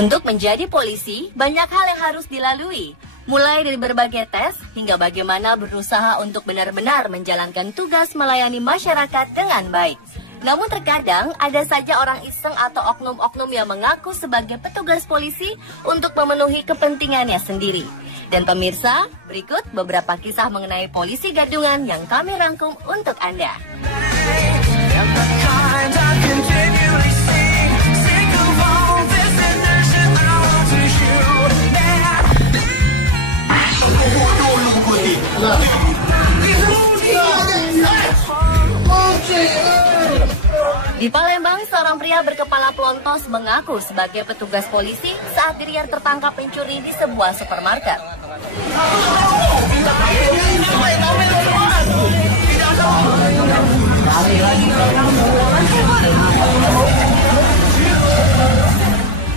Untuk menjadi polisi, banyak hal yang harus dilalui. Mulai dari berbagai tes, hingga bagaimana berusaha untuk benar-benar menjalankan tugas melayani masyarakat dengan baik. Namun terkadang ada saja orang iseng atau oknum-oknum yang mengaku sebagai petugas polisi untuk memenuhi kepentingannya sendiri. Dan pemirsa, berikut beberapa kisah mengenai polisi gadungan yang kami rangkum untuk Anda. Di Palembang, seorang pria berkepala pelontos mengaku sebagai petugas polisi saat dirinya tertangkap pencuri di sebuah supermarket.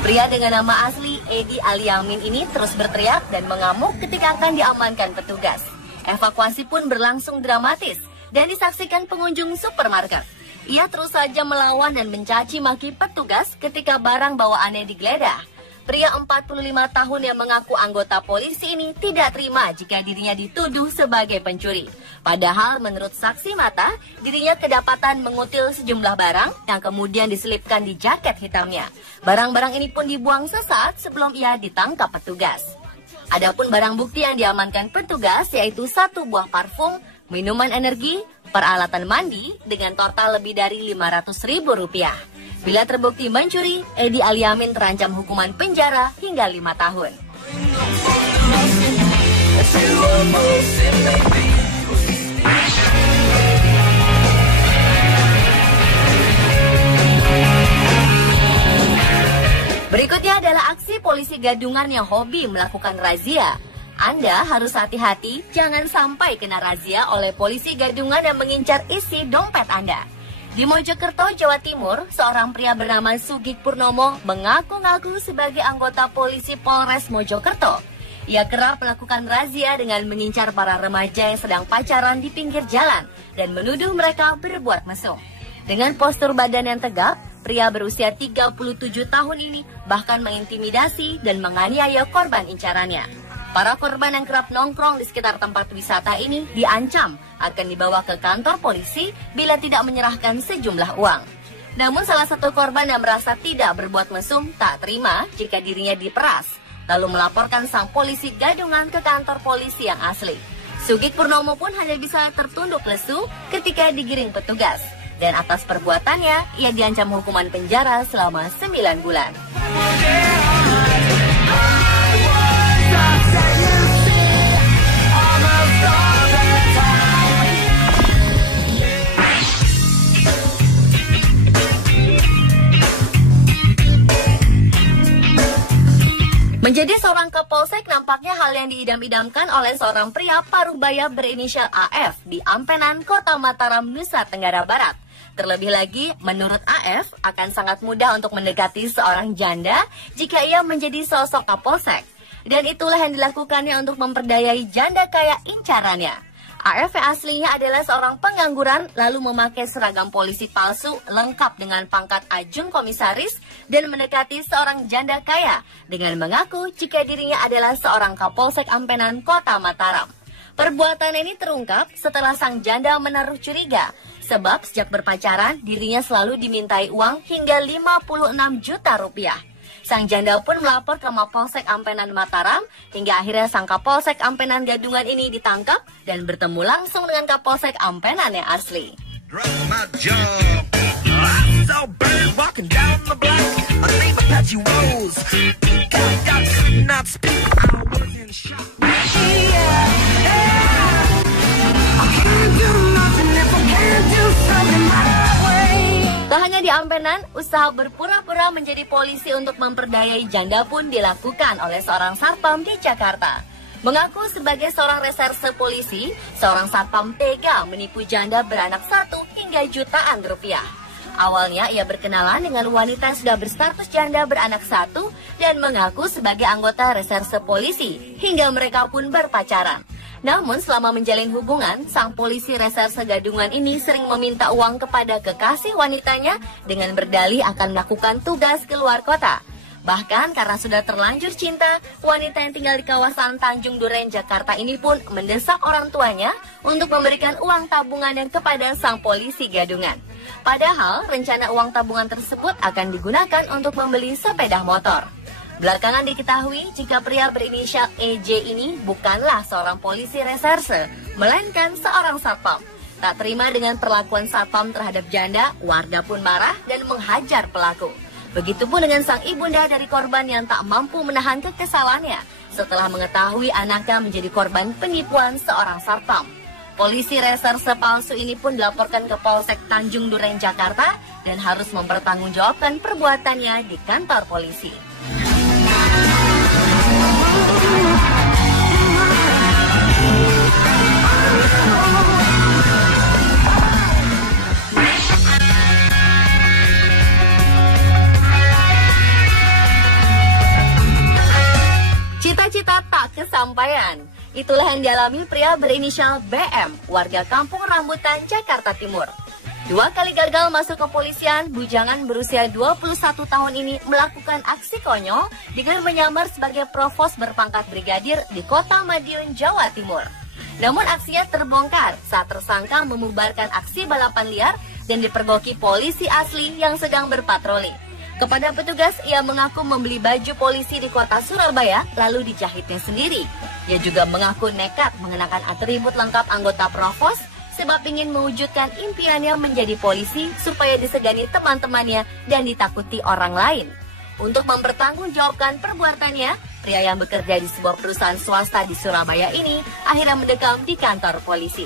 Pria dengan nama asli Edi Aliamin ini terus berteriak dan mengamuk ketika akan diamankan petugas. Evakuasi pun berlangsung dramatis dan disaksikan pengunjung supermarket. Ia terus saja melawan dan mencaci maki petugas ketika barang bawaannya digeledah. Pria 45 tahun yang mengaku anggota polisi ini tidak terima jika dirinya dituduh sebagai pencuri. Padahal menurut saksi mata, dirinya kedapatan mengutil sejumlah barang yang kemudian diselipkan di jaket hitamnya. Barang-barang ini pun dibuang sesaat sebelum ia ditangkap petugas. Adapun barang bukti yang diamankan petugas yaitu 1 buah parfum, minuman energi, peralatan mandi dengan total lebih dari Rp500.000. Bila terbukti mencuri, Edi Aliamin terancam hukuman penjara hingga 5 tahun. Berikutnya adalah aksi polisi gadungan yang hobi melakukan razia. Anda harus hati-hati jangan sampai kena razia oleh polisi gadungan yang mengincar isi dompet Anda. Di Mojokerto, Jawa Timur, seorang pria bernama Sugik Purnomo mengaku-ngaku sebagai anggota polisi Polres Mojokerto. Ia kerap melakukan razia dengan mengincar para remaja yang sedang pacaran di pinggir jalan dan menuduh mereka berbuat mesum. Dengan postur badan yang tegap, pria berusia 37 tahun ini bahkan mengintimidasi dan menganiaya korban incarannya. Para korban yang kerap nongkrong di sekitar tempat wisata ini diancam akan dibawa ke kantor polisi bila tidak menyerahkan sejumlah uang. Namun salah satu korban yang merasa tidak berbuat mesum tak terima jika dirinya diperas, lalu melaporkan sang polisi gadungan ke kantor polisi yang asli. Sugik Purnomo pun hanya bisa tertunduk lesu ketika digiring petugas. Dan atas perbuatannya, ia diancam hukuman penjara selama 9 bulan. Menjadi seorang kapolsek nampaknya hal yang diidam-idamkan oleh seorang pria Parubaya berinisial AF di Ampenan, Kota Mataram, Nusa Tenggara Barat. Terlebih lagi, menurut AF akan sangat mudah untuk mendekati seorang janda jika ia menjadi sosok kapolsek. Dan itulah yang dilakukannya untuk memperdayai janda kaya incarannya. AF yang aslinya adalah seorang pengangguran lalu memakai seragam polisi palsu lengkap dengan pangkat ajung komisaris dan mendekati seorang janda kaya dengan mengaku jika dirinya adalah seorang kapolsek Ampenan, Kota Mataram. Perbuatan ini terungkap setelah sang janda menaruh curiga sebab sejak berpacaran dirinya selalu dimintai uang hingga Rp56 juta. Sang janda pun melapor ke Mapolsek Ampenan Mataram hingga akhirnya sang Kapolsek Ampenan gadungan ini ditangkap dan bertemu langsung dengan Kapolsek Ampenan yang asli. Tak hanya di Ampenan, usaha berpura-pura menjadi polisi untuk memperdayai janda pun dilakukan oleh seorang satpam di Jakarta. Mengaku sebagai seorang reserse polisi, seorang satpam tega menipu janda beranak 1 hingga jutaan rupiah. Awalnya ia berkenalan dengan wanita yang sudah berstatus janda beranak 1 dan mengaku sebagai anggota reserse polisi hingga mereka pun berpacaran. Namun selama menjalin hubungan, sang polisi reserse gadungan ini sering meminta uang kepada kekasih wanitanya dengan berdalih akan melakukan tugas keluar kota. Bahkan karena sudah terlanjur cinta, wanita yang tinggal di kawasan Tanjung Duren, Jakarta ini pun mendesak orang tuanya untuk memberikan uang tabungannya kepada sang polisi gadungan. Padahal rencana uang tabungan tersebut akan digunakan untuk membeli sepeda motor. Belakangan diketahui jika pria berinisial EJ ini bukanlah seorang polisi reserse, melainkan seorang satpam. Tak terima dengan perlakuan satpam terhadap janda, warga pun marah dan menghajar pelaku. Begitupun dengan sang ibunda dari korban yang tak mampu menahan kekesalannya setelah mengetahui anaknya menjadi korban penipuan seorang satpam. Polisi reserse palsu ini pun dilaporkan ke Polsek Tanjung Duren, Jakarta dan harus mempertanggungjawabkan perbuatannya di kantor polisi. Cita-cita tak kesampaian. Itulah yang dialami pria berinisial BM, warga Kampung Rambutan, Jakarta Timur. 2 kali gagal masuk kepolisian, bujangan berusia 21 tahun ini melakukan aksi konyol dengan menyamar sebagai provos berpangkat brigadir di Kota Madiun, Jawa Timur. Namun aksinya terbongkar saat tersangka membubarkan aksi balapan liar dan dipergoki polisi asli yang sedang berpatroli. Kepada petugas, ia mengaku membeli baju polisi di kota Surabaya, lalu dijahitnya sendiri. Ia juga mengaku nekat mengenakan atribut lengkap anggota Provos, sebab ingin mewujudkan impiannya menjadi polisi supaya disegani teman-temannya dan ditakuti orang lain. Untuk mempertanggungjawabkan perbuatannya, pria yang bekerja di sebuah perusahaan swasta di Surabaya ini akhirnya mendekam di kantor polisi.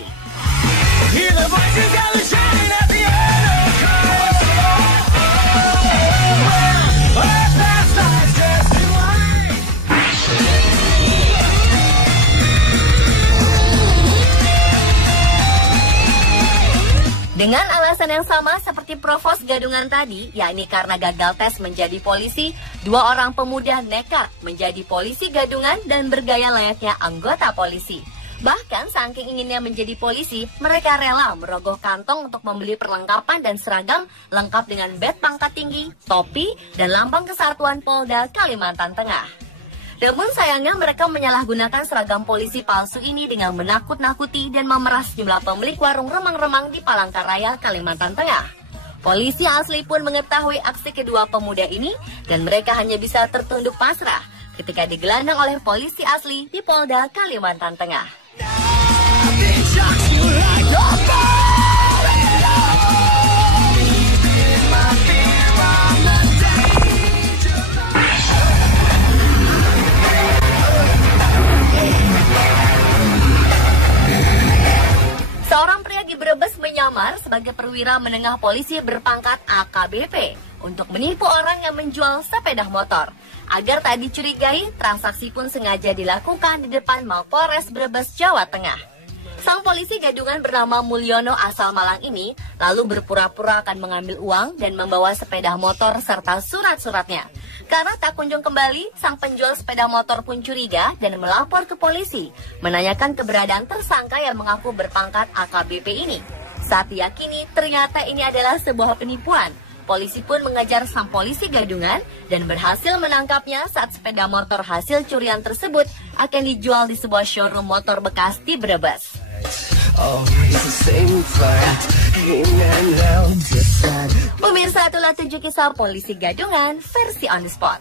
Dengan alasan yang sama seperti provos gadungan tadi, yakni karena gagal tes menjadi polisi, 2 orang pemuda nekat menjadi polisi gadungan dan bergaya layaknya anggota polisi. Bahkan saking inginnya menjadi polisi, mereka rela merogoh kantong untuk membeli perlengkapan dan seragam lengkap dengan badge pangkat tinggi, topi, dan lambang kesatuan Polda Kalimantan Tengah. Namun sayangnya mereka menyalahgunakan seragam polisi palsu ini dengan menakut-nakuti dan memeras jumlah pemilik warung remang-remang di Palangkaraya, Kalimantan Tengah. Polisi asli pun mengetahui aksi kedua pemuda ini dan mereka hanya bisa tertunduk pasrah ketika digelandang oleh polisi asli di Polda Kalimantan Tengah. Seorang pria di Brebes menyamar sebagai perwira menengah polisi berpangkat AKBP untuk menipu orang yang menjual sepeda motor. Agar tak dicurigai, transaksi pun sengaja dilakukan di depan Mapolres Brebes, Jawa Tengah. Sang polisi gadungan bernama Mulyono asal Malang ini lalu berpura-pura akan mengambil uang dan membawa sepeda motor serta surat-suratnya. Karena tak kunjung kembali, sang penjual sepeda motor pun curiga dan melapor ke polisi, menanyakan keberadaan tersangka yang mengaku berpangkat AKBP ini. Saat diyakini ternyata ini adalah sebuah penipuan, polisi pun mengejar sang polisi gadungan dan berhasil menangkapnya saat sepeda motor hasil curian tersebut akan dijual di sebuah showroom motor bekas di Brebes. Pemirsa, itulah 7 kisah polisi gadungan versi on the spot.